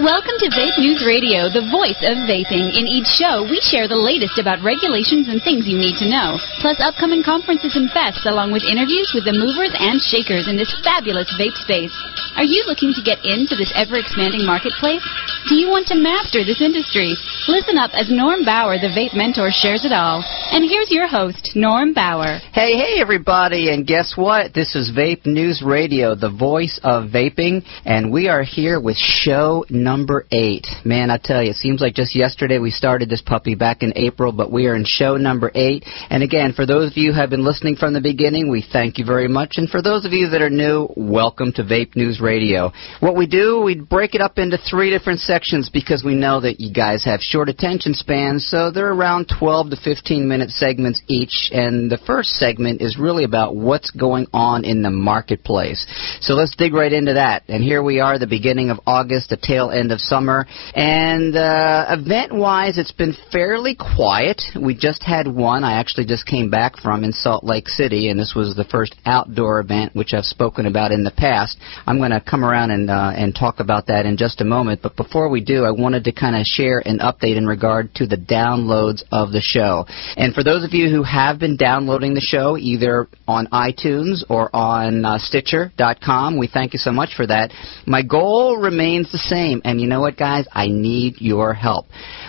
Welcome to Vape News Radio, the voice of vaping. In each show, we share the latest about regulations and things you need to know, plus upcoming conferences and fests, along with interviews with the movers and shakers in this fabulous vape space. Are you looking to get into this ever-expanding marketplace? Do you want to master this industry? Listen up as Norm Bauer, the Vape Mentor, shares it all. And here's your host, Norm Bauer. Hey, everybody, and guess what? This is Vape News Radio, the voice of vaping, and we are here with show number 8. Man, I tell you, it seems like just yesterday we started this puppy back in April, but we are in show number 8. And again, for those of you who have been listening from the beginning, we thank you very much. And for those of you that are new, welcome to Vape News Radio. What we do, we break it up into 3 different sections because we know that you guys have short attention spans, so they're around 12 to 15-minute segments each. And the first segment is really about what's going on in the marketplace. So let's dig right into that. And here we are, the beginning of August, the tail end of summer, and event-wise, it's been fairly quiet. We just had one I actually just came back from in Salt Lake City, and this was the first outdoor event, which I've spoken about in the past. I'm going to come around and talk about that in just a moment, but before we do, I wanted to kind of share an update in regard to the downloads of the show. And for those of you who have been downloading the show, either on iTunes or on Stitcher.com, we thank you so much for that. My goal remains the same, and you know what, guys? I need your help.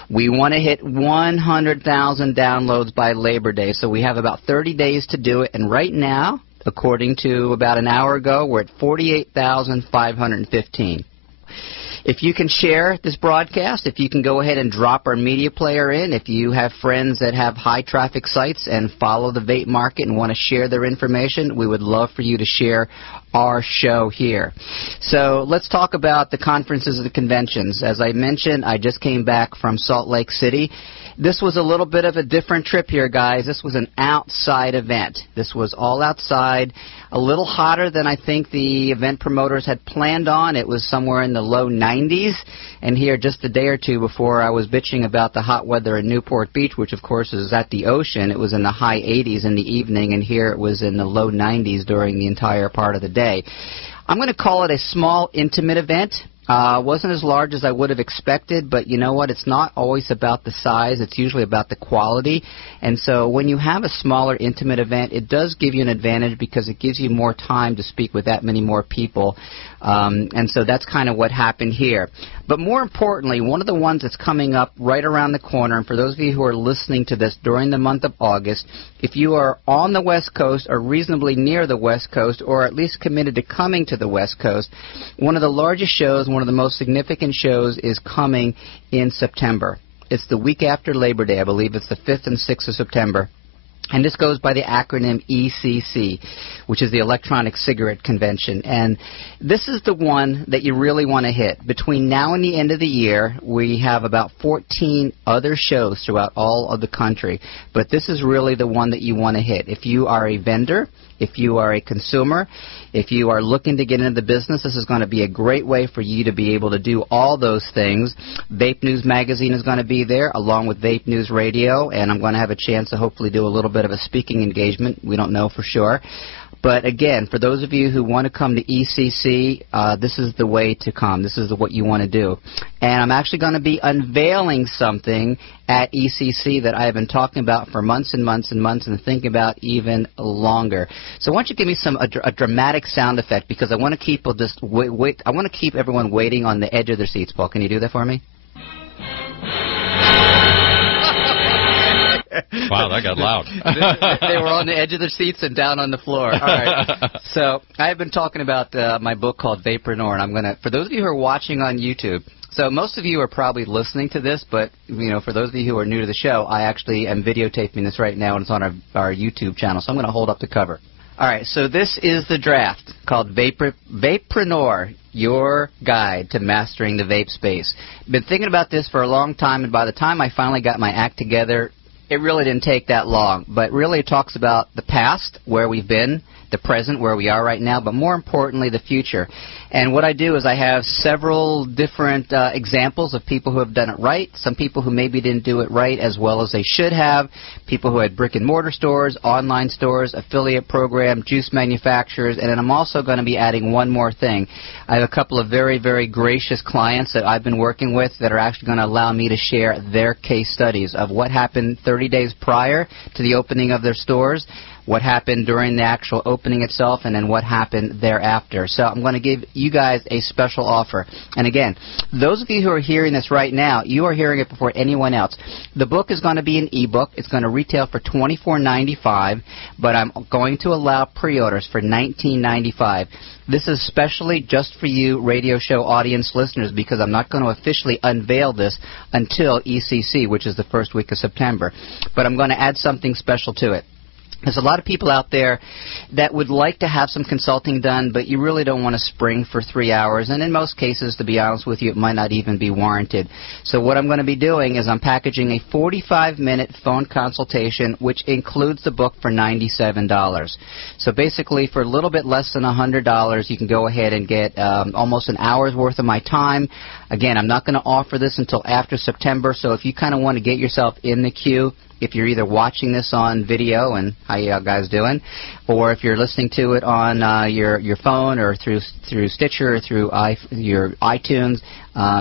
We want to hit 100,000 downloads by Labor Day, so we have about 30 days to do it, and right now, according to about an hour ago, we're at 48,515. If you can share this broadcast, if you can go ahead and drop our media player in, if you have friends that have high-traffic sites and follow the vape market and want to share their information, we would love for you to share our show here. So let's talk about the conferences and the conventions. As I mentioned, I just came back from Salt Lake City. This was a little bit of a different trip here, guys. This was an outside event. This was all outside, a little hotter than I think the event promoters had planned on. It was somewhere in the low 90s, and here just a day or two before I was bitching about the hot weather in Newport Beach, which of course is at the ocean. It was in the high 80s in the evening, and here it was in the low 90s during the entire part of the day. I'm going to call it a small, intimate event. Wasn't as large as I would have expected, but you know what? It's not always about the size. It's usually about the quality. And so when you have a smaller, intimate event, it does give you an advantage because it gives you more time to speak with that many more people. And so that's kind of what happened here. But more importantly, one of the ones that's coming up right around the corner, and for those of you who are listening to this during the month of August, if you are on the West Coast or reasonably near the West Coast or at least committed to coming to the West Coast, one of the largest shows, one of the most significant shows is coming in September. It's the week after Labor Day. I believe it's the 5th and 6th of September. And this goes by the acronym ECC, which is the Electronic Cigarette Convention. And this is the one that you really want to hit. Between now and the end of the year, we have about 14 other shows throughout all of the country. But this is really the one that you want to hit. If you are a vendor, if you are a consumer, if you are looking to get into the business, this is going to be a great way for you to be able to do all those things. Vape News Magazine is going to be there, along with Vape News Radio, and I'm going to have a chance to hopefully do a little bit of a speaking engagement. We don't know for sure. But again, for those of you who want to come to ECC, this is the way to come. This is what you want to do. And I'm actually going to be unveiling something at ECC that I have been talking about for months and months and months and thinking about even longer. So why don't you give me a dramatic sound effect, because I want to keep I want to keep everyone waiting on the edge of their seats. Paul, can you do that for me? Wow, that got loud. They were on the edge of their seats and down on the floor. All right. So I've been talking about my book called Vapornor, and I'm going to, for those of you who are watching on YouTube, so most of you are probably listening to this, but for those of you who are new to the show, I actually am videotaping this right now, and it's on our YouTube channel. So I'm going to hold up the cover. All right. So this is the draft called Vapornor, your guide to mastering the vape space. Been thinking about this for a long time, and by the time I finally got my act together, It really didn't take that long, but really it talks about the past, where we've been, the present, where we are right now, but more importantly, the future. And what I do is I have several different examples of people who have done it right, some people who maybe didn't do it right as well as they should have, people who had brick-and-mortar stores, online stores, affiliate program, juice manufacturers, and then I'm also going to be adding one more thing. I have a couple of very, very gracious clients that I've been working with that are actually going to allow me to share their case studies of what happened 30 days prior to the opening of their stores, what happened during the actual opening itself, and then what happened thereafter. So I'm going to give you guys a special offer. And again, those of you who are hearing this right now, you are hearing it before anyone else. The book is going to be an e-book. It's going to retail for $24.95, but I'm going to allow pre-orders for $19.95. This is especially just for you radio show audience listeners because I'm not going to officially unveil this until ECC, which is the first week of September. But I'm going to add something special to it. There's a lot of people out there that would like to have some consulting done, but you really don't want to spring for 3 hours. And in most cases, to be honest with you, it might not even be warranted. So what I'm going to be doing is I'm packaging a 45-minute phone consultation, which includes the book for $97. So basically, for a little bit less than $100, you can go ahead and get almost an hour's worth of my time. Again, I'm not going to offer this until after September, so if you kind of want to get yourself in the queue, if you're either watching this on video, and how you guys doing, or if you're listening to it on your phone or through Stitcher or through your iTunes,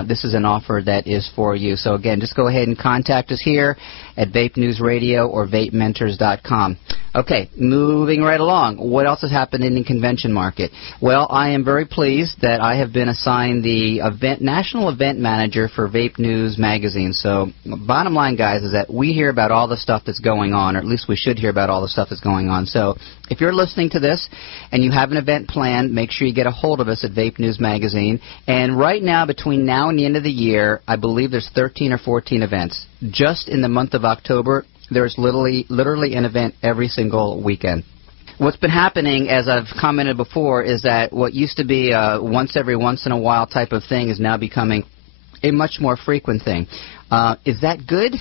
this is an offer that is for you. So again, just go ahead and contact us here at Vape News Radio or VapeMentors.com. Okay, moving right along. What else has happened in the convention market? Well, I am very pleased that I have been assigned the national event manager for Vape News magazine. So bottom line, guys, is that we hear about all the stuff that's going on, or at least we should hear about all the stuff that's going on. So if you're listening to this and you have an event planned, make sure you get a hold of us at Vape News Magazine. And right now, between now and the end of the year, I believe there's 13 or 14 events. Just in the month of October, there's literally an event every single weekend. What's been happening, as I've commented before, is that what used to be a once in a while type of thing is now becoming a much more frequent thing. Is that good?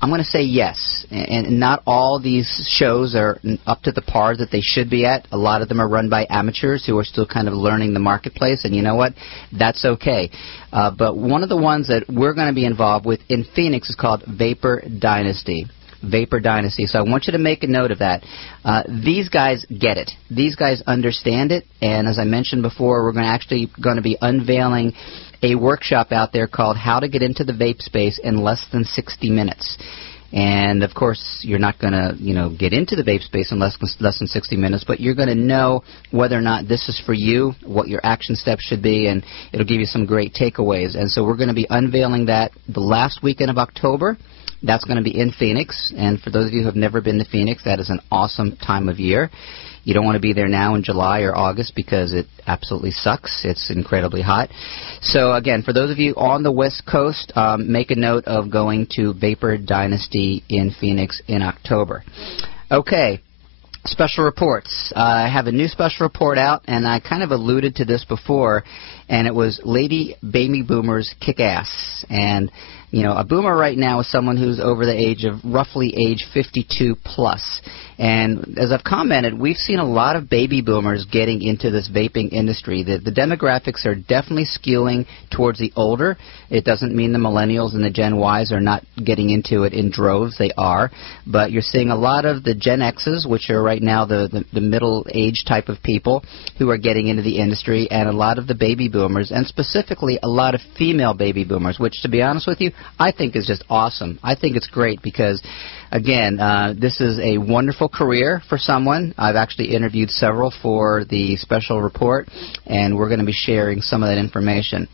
I'm going to say yes, and not all these shows are up to the par that they should be at. A lot of them are run by amateurs who are still kind of learning the marketplace, and you know what? That's okay. But one of the ones that we're going to be involved with in Phoenix is called Vaper Dynasty. Vaper Dynasty. So I want you to make a note of that. These guys get it. These guys understand it, and as I mentioned before, we're actually going to be unveiling a workshop out there called How to Get Into the Vape Space in Less Than 60 Minutes. And, of course, you're not going to, get into the vape space in less than 60 minutes, but you're going to know whether or not this is for you, what your action steps should be, and it'll give you some great takeaways. And so we're going to be unveiling that the last weekend of October. That's going to be in Phoenix, and for those of you who have never been to Phoenix, that is an awesome time of year. You don't want to be there now in July or August because it absolutely sucks. It's incredibly hot. So, again, for those of you on the West Coast, make a note of going to Vaper Dynasty in Phoenix in October. Okay. Special reports. I have a new special report out, and I kind of alluded to this before, and it was Lady Baby Boomers Kick Ass. And, a boomer right now is someone who's over the age of roughly age 52 plus. And as I've commented, we've seen a lot of baby boomers getting into this vaping industry. The demographics are definitely skewing towards the older. It doesn't mean the millennials and the Gen Ys are not getting into it in droves. They are. But you're seeing a lot of the Gen Xs, which are right now the middle-age type of people who are getting into the industry, and a lot of the baby boomers, and specifically a lot of female baby boomers, which, to be honest with you, I think is just awesome. I think it's great because, again, this is a wonderful career for someone. I've actually interviewed several for the special report, and we're going to be sharing some of that information.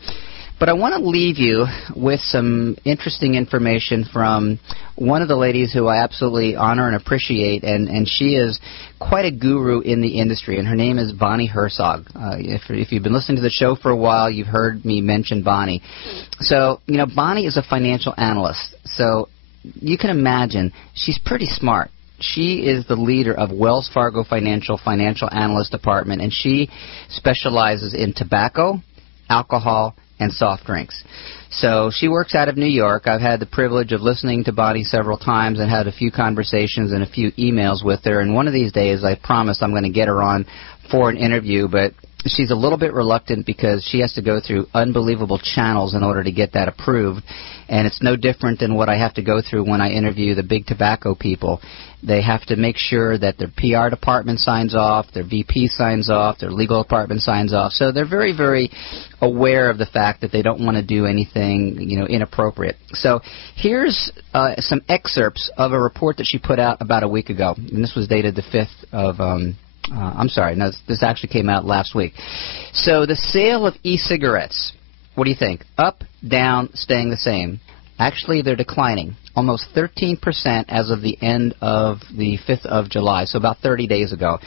But I want to leave you with some interesting information from one of the ladies who I absolutely honor and appreciate, and she is quite a guru in the industry, and her name is Bonnie Herzog. If you've been listening to the show for a while, you've heard me mention Bonnie. So, Bonnie is a financial analyst, so you can imagine she's pretty smart. She is the leader of Wells Fargo Financial Analyst Department, and she specializes in tobacco, alcohol, and soft drinks. So she works out of New York. I've had the privilege of listening to Bonnie several times and had a few conversations and a few emails with her. And one of these days, I promised I'm going to get her on for an interview, but she's a little bit reluctant because she has to go through unbelievable channels in order to get that approved. And it's no different than what I have to go through when I interview the big tobacco people. They have to make sure that their PR department signs off, their VP signs off, their legal department signs off. So they're very, very aware of the fact that they don't want to do anything, inappropriate. So here's some excerpts of a report that she put out about a week ago. And this was dated the 5th of this actually came out last week. So the sale of e-cigarettes, what do you think? Up, down, staying the same? Actually, they're declining, almost 13% as of the end of the 5th of July, so about 30 days ago.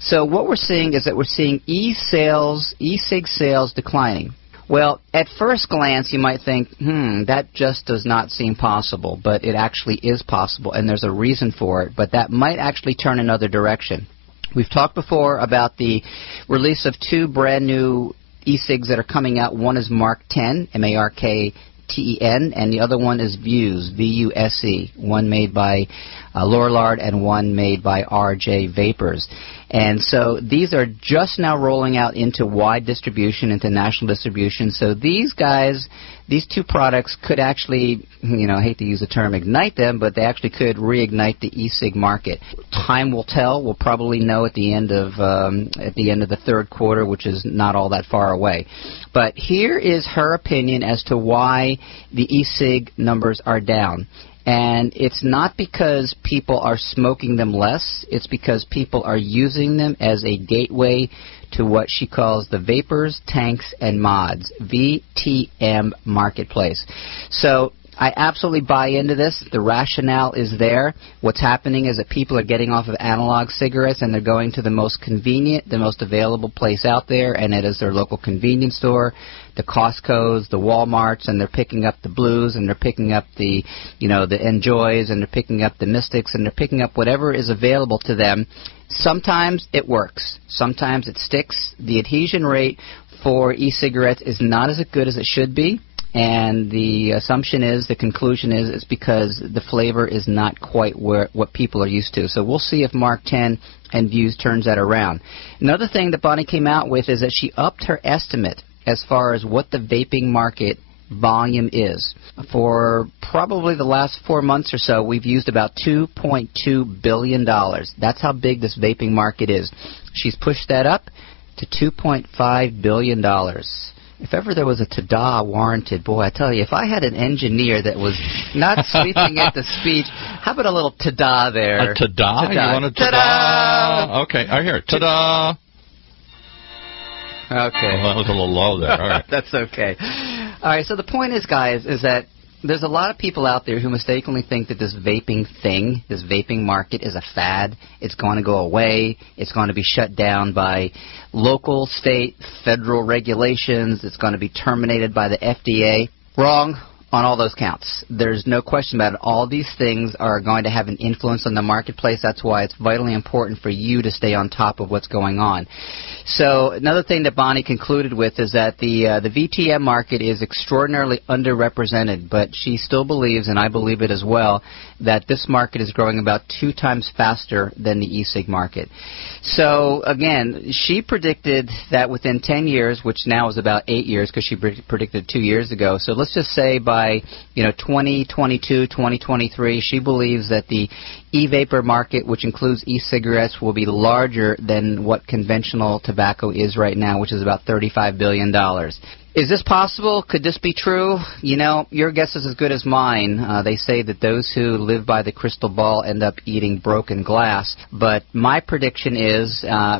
So what we're seeing is that we're seeing e-cig sales declining. Well, at first glance, you might think, that just does not seem possible, but it actually is possible, and there's a reason for it, but that might actually turn another direction. We've talked before about the release of 2 brand new e-cigs that are coming out. One is Mark 10, M-A-R-K-T-E-N, and the other one is Vuse, V-U-S-E, one made by Lorillard and one made by R.J. Vapers. And so these are just now rolling out into wide distribution, into national distribution. So these guys, these 2 products could actually, I hate to use the term ignite them, but they actually could reignite the e-cig market. Time will tell. We'll probably know at the end of the third quarter, which is not all that far away. But here is her opinion as to why the e-cig numbers are down. And it's not because people are smoking them less. It's because people are using them as a gateway to what she calls the Vapers, Tanks, and Mods, VTM marketplace. So I absolutely buy into this. The rationale is there. What's happening is that people are getting off of analog cigarettes and they're going to the most convenient, the most available place out there, and it is their local convenience store, the Costco's, the Walmarts, and they're picking up the Blues, and they're picking up the, the Enjoys, and they're picking up the Mystics, and they're picking up whatever is available to them. Sometimes it works. Sometimes it sticks. The adhesion rate for e-cigarettes is not as good as it should be. And the assumption is, the conclusion is, it's because the flavor is not quite what people are used to. So we'll see if Mark 10 and Vuse turns that around. Another thing that Bonnie came out with is that she upped her estimate as far as what the vaping market volume is. For probably the last 4 months or so, we've used about $2.2 billion. That's how big this vaping market is. She's pushed that up to $2.5 billion. If ever there was a ta-da warranted, boy, I tell you, if I had an engineer that was not sweeping at the speech, how about a little ta-da there? A ta-da? You want a ta-da? Okay, I hear it. Ta-da! Okay. Well, that was a little low there. All right. That's okay. All right, so the point is, guys, is that there's a lot of people out there who mistakenly think that this vaping thing, this vaping market, is a fad. It's going to go away. It's going to be shut down by local, state, federal regulations. It's going to be terminated by the FDA. Wrong on all those counts. There's no question about it. All these things are going to have an influence on the marketplace. That's why it's vitally important for you to stay on top of what's going on. So another thing that Bonnie concluded with is that the VTM market is extraordinarily underrepresented, but she still believes, and I believe it as well, that this market is growing about 2 times faster than the e-cig market. So again, she predicted that within 10 years, which now is about 8 years because she predicted 2 years ago. So let's just say by 2022, 2023, she believes that the e-vapor market, which includes e-cigarettes, will be larger than what conventional tobacco is right now, which is about $35 billion. Is this possible? Could this be true? Your guess is as good as mine. They say that those who live by the crystal ball end up eating broken glass. But my prediction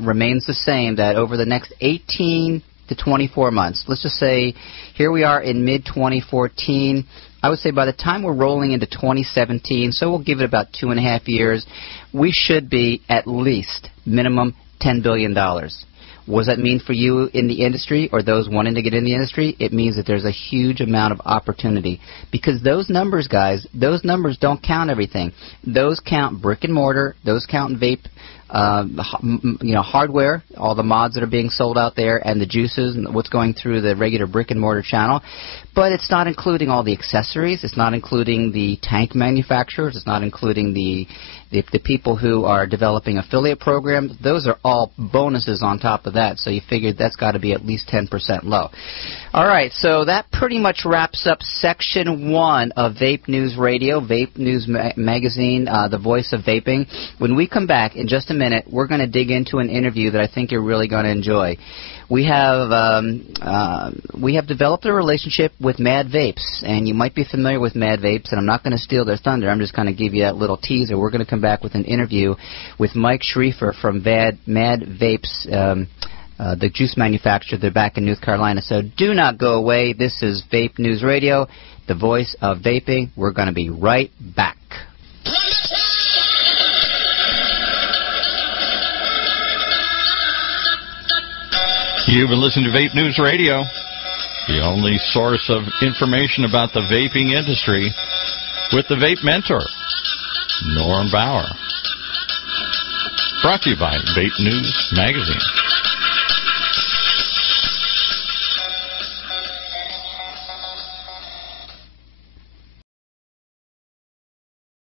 remains the same, that over the next 18 to 24 months, let's just say here we are in mid-2014, I would say by the time we're rolling into 2017, so we'll give it about 2.5 years, we should be at least minimum $10 billion. What does that mean for you in the industry or those wanting to get in the industry? It means that there's a huge amount of opportunity because those numbers, guys, those numbers don't count everything. Those count brick and mortar. Those count vape hardware, all the mods that are being sold out there, and the juices and what's going through the regular brick-and-mortar channel. But it's not including all the accessories. It's not including the tank manufacturers. It's not including the people who are developing affiliate programs. Those are all bonuses on top of that. So you figured that's got to be at least 10% low. All right, so that pretty much wraps up Section 1 of Vape News Radio, Vape News Magazine, the voice of vaping. When we come back in just a minute, we're going to dig into an interview that I think you're really going to enjoy. We have developed a relationship with Mad Vapes, and you might be familiar with Mad Vapes, and I'm not going to steal their thunder. I'm just going to give you that little teaser. We're going to come back with an interview with Mike Schriefer from Mad Vapes, the juice manufacturer. They're back in North Carolina. So do not go away. This is Vape News Radio, the voice of vaping. We're going to be right back. You've been listening to Vape News Radio, the only source of information about the vaping industry, with the Vape Mentor, Norm Bauer. Brought to you by Vape News Magazine.